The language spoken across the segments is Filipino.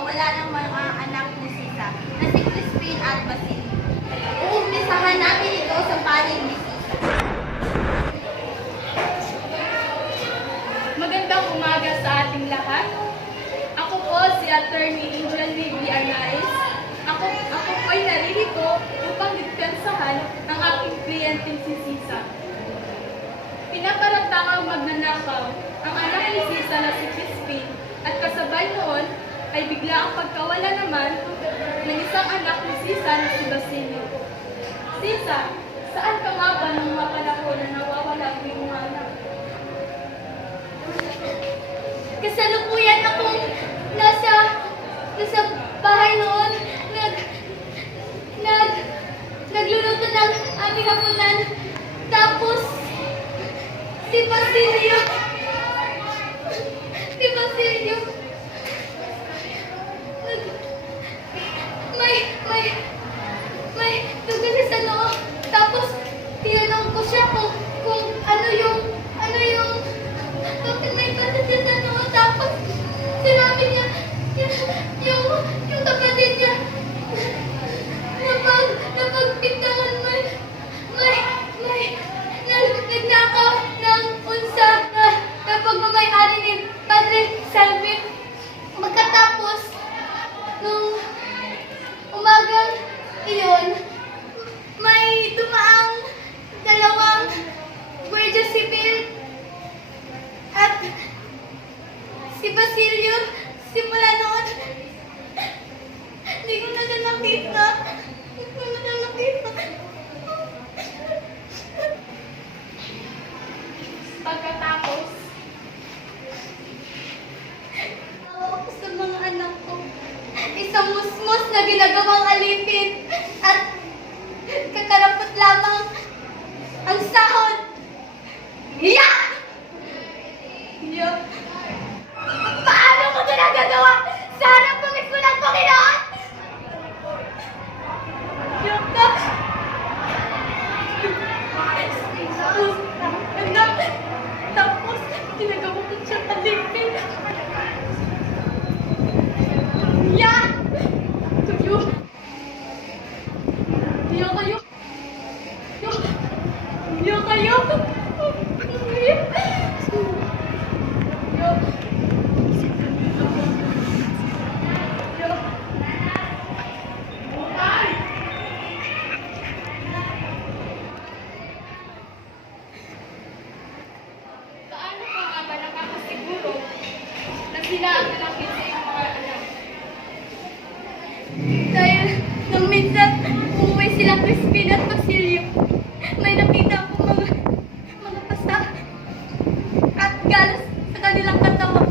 pagkawala ng mga anak ni Sisa na si Crispin at Basil. Uumpisahan natin ito sa panig ni Sisa. Magandang umaga sa ating lahat. Ako po si Attorney Angel Levy Arnaiz. Ako po'y naririto upang depensahan ang aking kliyenteng si Sisa. Pinaparantangang magnanakaw ang anak ni Sisa na si Crispin at kasabay noon ay bigla ang pagkawala naman ng isang anak ni Sisa na si Basilio. Sisa, saan ka nga ba ng mga panahon na nawawala ang iyong mga anak? Kasalukuyan akong nasa bahay noon. Nagluluto ng aming hapunan. Tapos, si Basilio, may tugas sa noo. Tapos, tinanong ko siya kung ano yung, bakit may tugas sa noo. Tapos, sinabi niya, yung kapatid niya, napagpintangan nagnakaw ng unsa na pagmamayari ni Padre Salvin. Magkatapos, nung umagang iyon, may dumaang dalawang Guardia Civil at si Basilio, simula noon, hindi ko na nakita. Pagkatapos, Ako sa mga anak ko, isang musmos na ginagawang alipin at kakarapot lamang ang sahod. Iyak! Iyak. Paano mo ito nagagawa sa harap ng mismo ng Panginoon? Iyak ka. Anak, tapos ginagawa ko siya alipin. Iyak! Kayo. Iyak kayo. Iyak kayo. Iyak. Paano ka nga ba nakakasiguro na sila ang nalapit sa iyong mga anak? Dahil nung minsan umuwi sila Crispin at Basilio, may nakita akong mga pasa at galos sa kanilang katawan.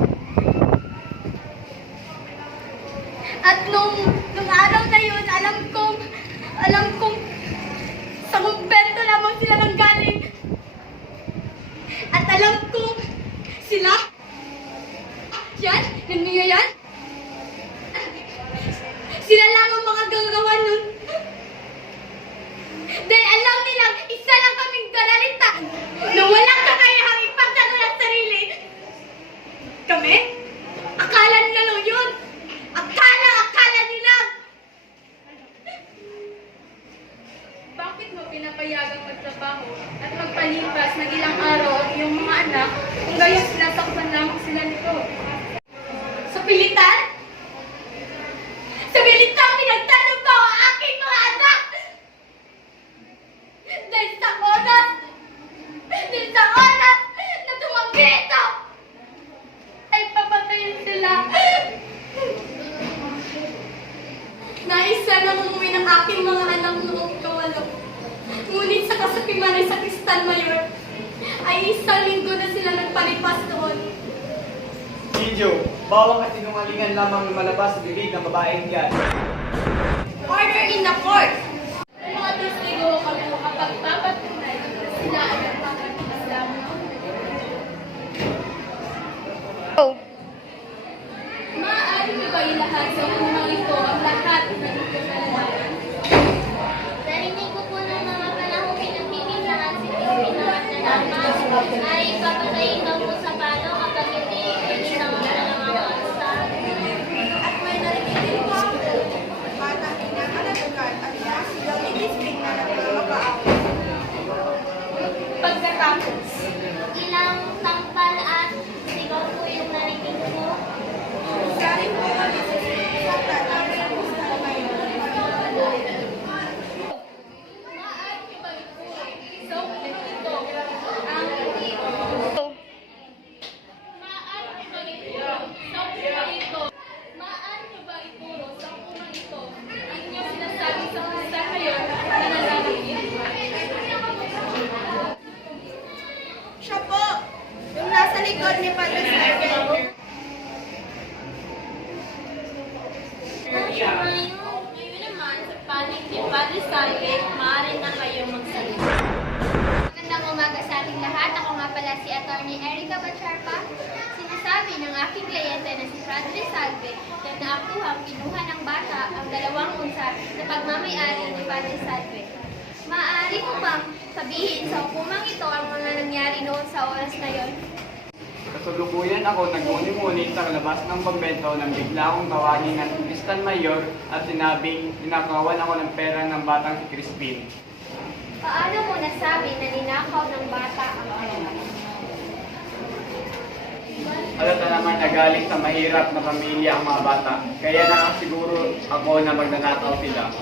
At nung araw na yun, alam kong sa kumbento lamang sila nanggaling. At alam kong sila, yan, yan, sila lang ang mga gagawa nun. Dahil alam nilang isa lang kaming daralita na walang kakayahang ipagtanggol ang sarili. Kami? Akala nila lang yun. Akala nila. Bakit mo pinapayagang magtrabaho at magpalipas ng ilang araw ang iyong mga anak kung gayon sinasaktan lamang sila nito? Sa pilitan? Sa pilitan, pinagtanong ko ang aking mga anak! Dahil sa oras na tumanggi ito, ay papatayin sila. Naisa nang umuwi ng aking mga anak noong kawalo. Ngunit sa kasapiman ay sa Kristal Mayor, ay isang linggo na sila nagpalipas doon. Video, bawang kasinungalingan lamang lumalabas sa bibig ng babaeng yan. Order in the court! Ang mga testigo kapag papatunay na sila ay nagpapalipas lamang. Maaari niyo ba ilahad sa unang ito ang lahat ng inyong nalalaman? Narinig ko po ng mga panahong pinagpipintahan si Crispin na magnanakaw ay papatayin daw po sa palo kapag hindi isang mga basta. At may narinig Ngayon naman, sa panig ni Padre Salve, maaari na kayong magsalita. Magandang umaga sa ating lahat. Ako nga pala si Atty. Erica Bacharpa. Sinasabi ng aking kliyente na si Padre Salve na naakuhang kinuha ng bata ang 2 unsa sa pagmamayari ni Padre Salve. Maaari ko bang sabihin sa hukumang ito ang mga nangyari noon sa oras na yon? Kasulukuyan ako nagmuni-muni sa labas ng kumbento nang bigla akong tawagin ng Kristan Mayor at sinabing ninakawan ako ng pera ng batang si Crispin. Paano mo nasabi na ninakaw ng bata ang pera? Halata naman na galing sa mahirap na pamilya ang mga bata, kaya nakasiguro ako na magnanakaw sila.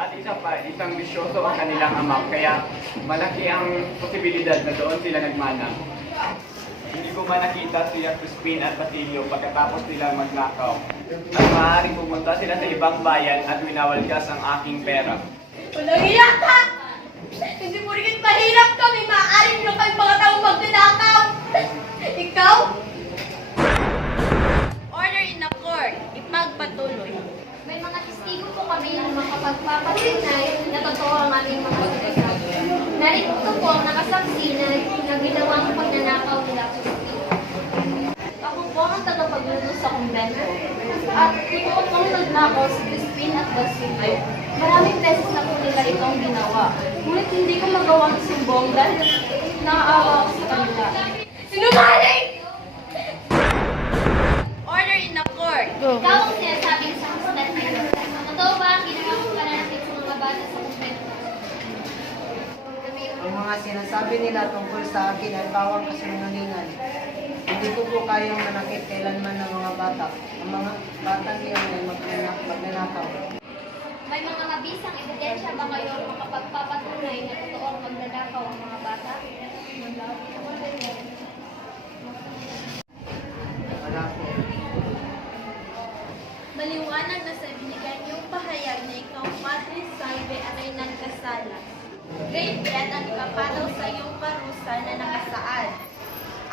At isa pa, isang bisyoso ang kanilang ama, kaya malaki ang posibilidad na doon sila nagmana. Hindi ko man nakita si Crispin at Basilio pagkatapos sila magnakaw. At maaaring pumunta sila sa ibang bayan at winawalgas ang aking pera. Walang hiyak ka! Hindi mo rin mahirap kami, maaaring nyo kayong mga taong magnanakaw! Ikaw? Order in the court, ipagpatuloy. May mga testigo po kami na makapagpapatunay na totoo ang aming mga sinasabi. Narito po ang nakasaksi na ginawang pagnanakaw nila Crispin. Ako po ang tagapagluto sa kumbento. At ito pong nagnakaw si Crispin at Basilio. Maraming beses na po nila itong ginawa. Ngunit hindi ko magawang sumbong dahil naaawa ako sa kanila. Sinungaling! Order in the court. Ikaw ang sinasabing sa Kristan Mayor. Totoo ba ang ginawa mong pananakit sa mga bata sa kumpento? Ang mga sinasabi nila tungkol sa akin ay bawang kasinungalingan. Hindi ko po kayang manakit kailanman ng mga bata. Ang mga bata niyan ay magnanakaw. May mga mabisang ebidensya ba kayo makapagpapatunay na totoo ang magnanakaw ang mga bata? Wala po. Maliwanag na sa binigay niyong pahayag na ikaw, Padre Salve, ay nagkasala. Great death ang ipapataw sa iyong parusa na nakasaad.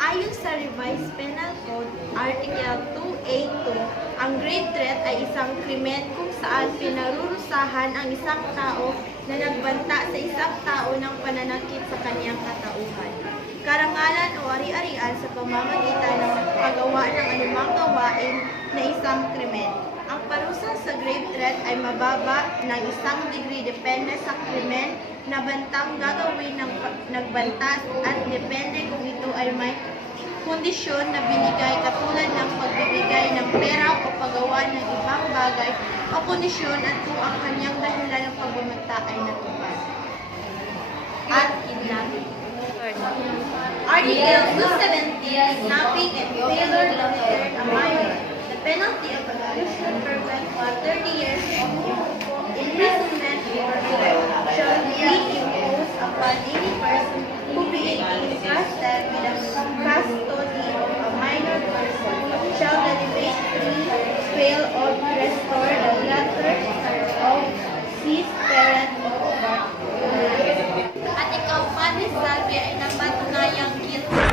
Ayon sa Revised Penal Code, Article 282, ang great threat ay isang krimen kung saan pinarurusahan ang isang tao na nagbanta sa isang tao ng pananakit sa kanyang katauhan, karangalan o ari-arian sa pamamagitan ng paggawa ng anumang gawain na isang krimen. Ang parusa sa grave threat ay mababa ng 1 degree depende sa krimen na bantang gagawin ng nagbanta at depende kung ito ay may kondisyon na binigay katulad ng pagbibigay ng pera o paggawa ng ibang bagay o kondisyon at kung ang kanyang dahilan ng pagbumanta ay natupad. At kidnapping. Article 270, kidnapping and failure to return a minor. The penalty of execution perpetua 30 years of imprisonment or more shall be imposed upon any person who being entrusted with the custody of a minor person shall deliberate free, fail, or restore the latter of his parent or At ikaw, Padre Salve, ay napatunayang guilty.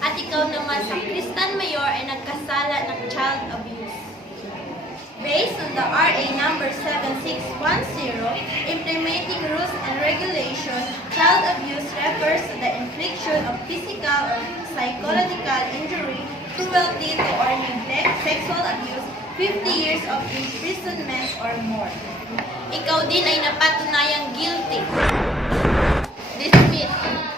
At ikaw naman sa Kristan Mayor ay nagkasala ng child abuse. Based on the RA number 7610, implementing rules and regulations, child abuse refers to the infliction of physical or psychological injury, cruelty to or neglect, sexual abuse, 50 years of imprisonment or more. Ikaw din ay napatunayang guilty. Dismissed.